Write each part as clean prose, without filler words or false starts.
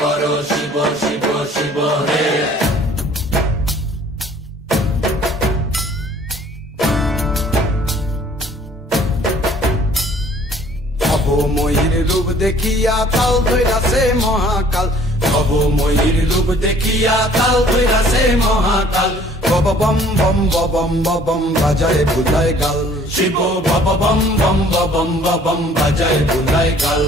করো শিব শিব শিব হে। ভবময়ীর রূপ দেখিয়া তাল ধইরাছে মহাকাল, ভবময়ীর রূপ দেখিয়া তাল ধইরাছে মহাকাল। বব বম বম বম বম বাজায় বুলায় গাল, শিব বব বম বম বম বম বাজায় বুলায় গাল।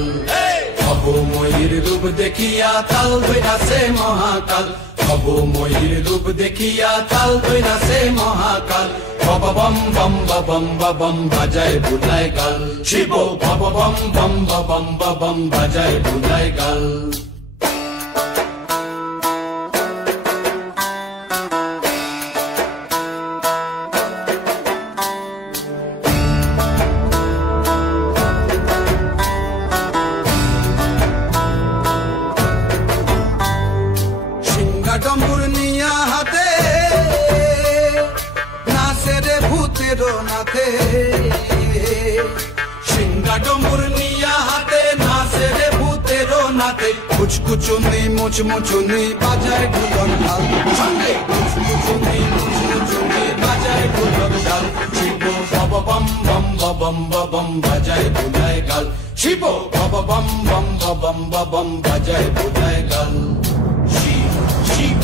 ভবময়ীর রূপ দেখিয়া তাল ধইরাছে মহাকাল, ভবময়ীর রূপ দেখিয়া তাল ধইরাছে মহাকাল। বব বম বম বম বাজায় বুলায় গাল, শিব বব বম বম বম বাজায় বুলায় গাল। ডম্বুর নিয়া হাতে নাচে রে ভূতের নাথে, সিংহা ডম্বুর নিয়া হাতে নাচে রে ভূতের নাথে। কুচকুচুনি মুচমুচুনি বাজায় ঢোলক ঢাল, সঙ্গে কুচকুচুনি মুচমুচুনি বাজায় ঢোলক ঢাল। শিব বব বম বম বম বাজায় বুলায় গাল, শিব বব বম বম বাজায় বুলায় গাল। শিব শিব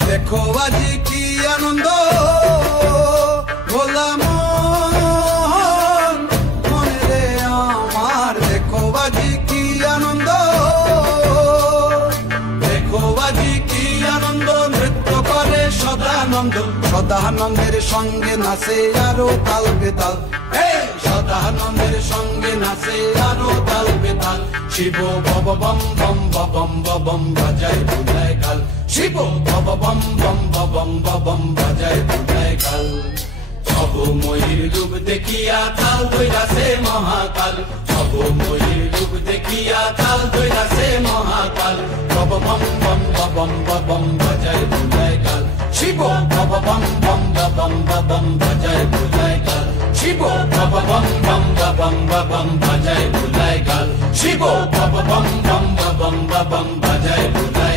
দেখো আজি কি আনন্দ ভোলা মনে রে আমার, দেখো আজি কি আনন্দ, দেখো আজি কি আনন্দ, নৃত্য করে সদানন্দ। সদানন্দের সঙ্গে নাচে আরো তাল বেতাল, সদানন্দের সঙ্গে নাচে আরো তাল বেতাল। শিব বব বম বম বাজায় বুলায় গাল, শিব বব বম বম বাজায় বুলায় গাল। ভবময়ীর রূপ দেখিয়া তাল ধইরাছে মহাকাল, ভবময়ীর রূপ দেখিয়া তাল ধইরাছে মহাকাল। বব বম বম বাজায় বুলায় গাল, শিব বব বম বম বাজায় বুলায় গাল, শিব বব বম বম বাজায় বুলায় গাল, শিব বব বম বম বাজায় বুলায়